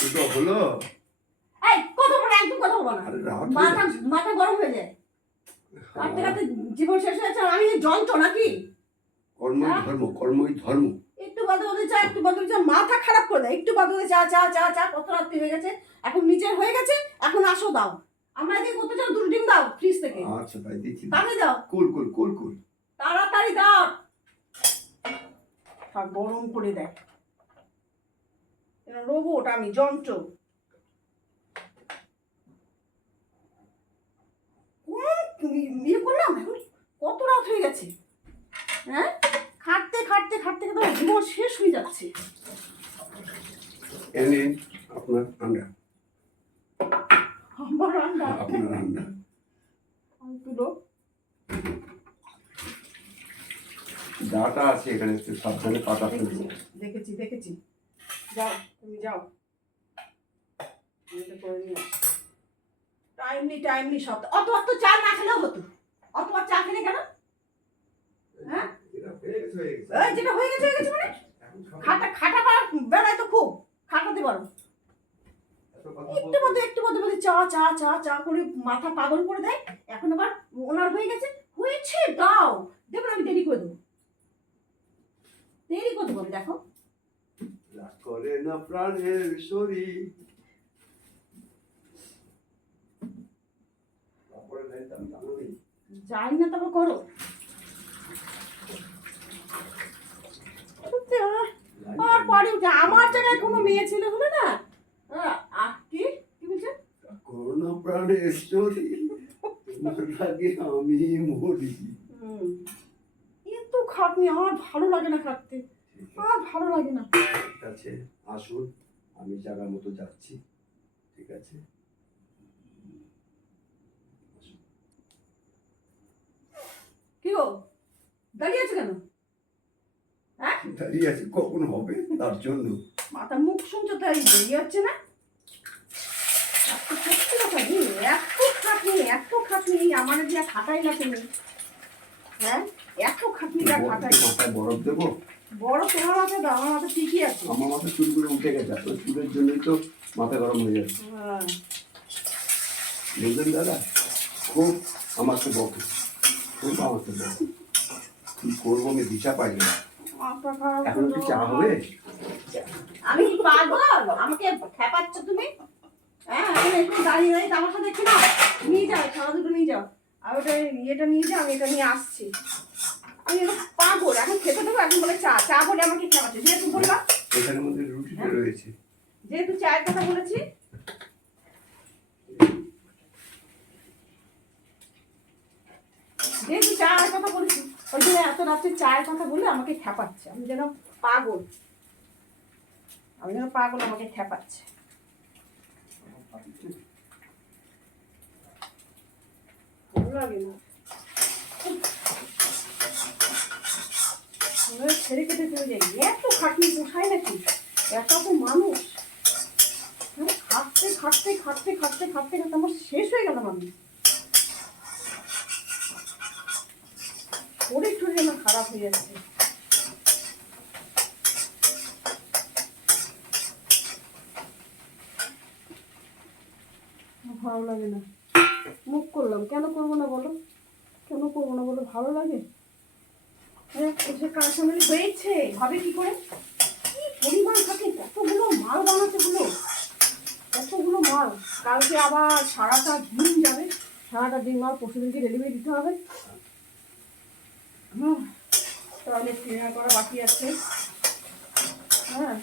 দুটো হলো? এই কথা বলে একদম কথা বলো না। মাথা মাথা গরম হয়ে যায়। কাটতে কাটতে জীবন শেষ হয়ে যাচ্ছে আমি যন্ত্র নাকি? কর্মই হ্যাঁ? ধর্ম কর্মই ধর্ম। একটু বাদে বাদে চা একটু বাদে চা মাথা খারাপ করে দেয়। একটু বাদে বাদে চা চা চা চা কত রাত্রি হয়ে গেছে এখন নিচের হয়ে গেছে এখন আসো দাও। আমরা এদিকে করতে চাও দুটো ডিম দাও ফ্রিজ থেকে। আচ্ছা তাই দিচ্ছি। তাড়াতাড়ি দাও। কুল কুল কুল কুল। তাড়াতাড়ি দাও। গরম করে দেয়। রোবট আমি যন্ত্র। ইয়ে করলাম এখন? কত রাত হয়ে গেছে? হ্যাঁ? খাটতে খাটতে খাটতে খাটতে জীবন শেষ হয়ে যাচ্ছে। এনে আপনার আন্ডা। আমার রান্না আপনার আন্ডা। তুলো। ডাটা আছে এখানে একটু সাবধানে পাতা ফেলব। দেখেছি দেখেছি। যাও তুমি যাও। করে নিয়ে টাইমলি টাইমলি সব অত অত চা না খেলেও হতো। অত চা খেলে কেন? হ্যাঁ? যেটা হয়ে গেছে হয়ে গেছে মানে? খাটা খাটা পারা বেড়ায় তো খুব। খাটাতে পারো একটু। মধ্যে একটু মধ্যে চা চা চা চা করে মাথা পাগল করে দেয়। এখন আবার ওনার হয়ে গেছে হয়েছে দাও দেখুন আমি দেরি করে দেবো দেরি করে দেবো আমি, দেখো রাগ করে না প্রাণের নেই। যাই না তবে করো। আহ, আর পরে আমার জায়গায় কোনো মেয়ে ছেলে হলো না কি? কি বলছে রাগ করো না প্রাণের তোমার লাগে আমি মরি। এত খাটনি আমার ভালো লাগে না খাটতে। আর ভালো লাগে না। আছে আসুন আমি জায়গা মতো যাচ্ছি ঠিক আছে? কি গো? দাঁড়িয়ে আছে কেন? হ্যাঁ? দাঁড়িয়ে আছে কখন হবে? তার জন্য। মাথা মুখ শুনছো তাই ইয়ে হচ্ছে না? এত খাটনি এত খাটনি আমার যে খাটাই না তুমি হ্যাঁ? এত খাটনি যা খাটাই। বরফ দেবো? বড় তোমার মাথা দাও আমার মাথা ঠিকই আছে। আমার মাথায় চুলগুলো উঠে গেছে চুলের জন্যই তো মাথা গরম হয়ে যাচ্ছে। হ্যাঁ। বুঝলেন দাদা? খুব আমাকে বকে খুব আমাকে বকে। কি করব আমি দিশা পাই না। এখন কি চা হবে? আমি কি পাগল? আমাকে খেপাচ্ছ তুমি? হ্যাঁ এখন একটু দাঁড়িয়ে দাঁড়িয়ে তামাশা দেখছি না? নিয়ে যাও ছাড়া দুটো নিয়ে যাও। আর ওটা ইয়েটা নিয়ে যাও আমি এটা নিয়ে আসছি। আমি পাগল এখন খেতে বলে চা চা বলে আমাকে খেপাচ্ছে যেহেতু বললাম এখানের মধ্যে রুটিটা রয়েছে। যেহেতু চায়ের কথা বলেছি যেহেতু চায়ের কথা বলেছি ওই জন্য এত রাত্রে চায়ের কথা বলে আমাকে খেপাচ্ছে আমি যেন পাগল। আমি যেন পাগল আমাকে খেপাচ্ছে লাগে না মনে হয় ছেড়ে কেটে চলে যাই এত খাটনি পোষায় নাকি? একা তো মানুষ। খাটতে খাটতে খাটতে খাটতে খাটতে খাটতে আমার শেষ হয়ে গেলাম আমি। শরীর টরীর আমার খারাপ হয়ে যাচ্ছে। ভালো লাগে না। মুখ করলাম। কেন করব না বলো? কেন করব না বলো? ভালো লাগে? হ্যাঁ সামনে কি করে? পরিমাণ থাকে? মাল মাল? কালকে আবার সারাটা দিন যাবে। সারাটা দিন মাল ডেলিভারি দিতে হবে। ক্লিনার করা বাকি আছে। হ্যাঁ।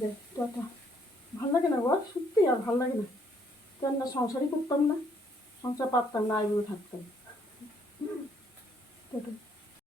দেখ ভালো লাগে না বল? সত্যি আর ভালো লাগে না। কেন না সংসারই করতাম না। সংসার পারতাম না এগুলো থাকতাম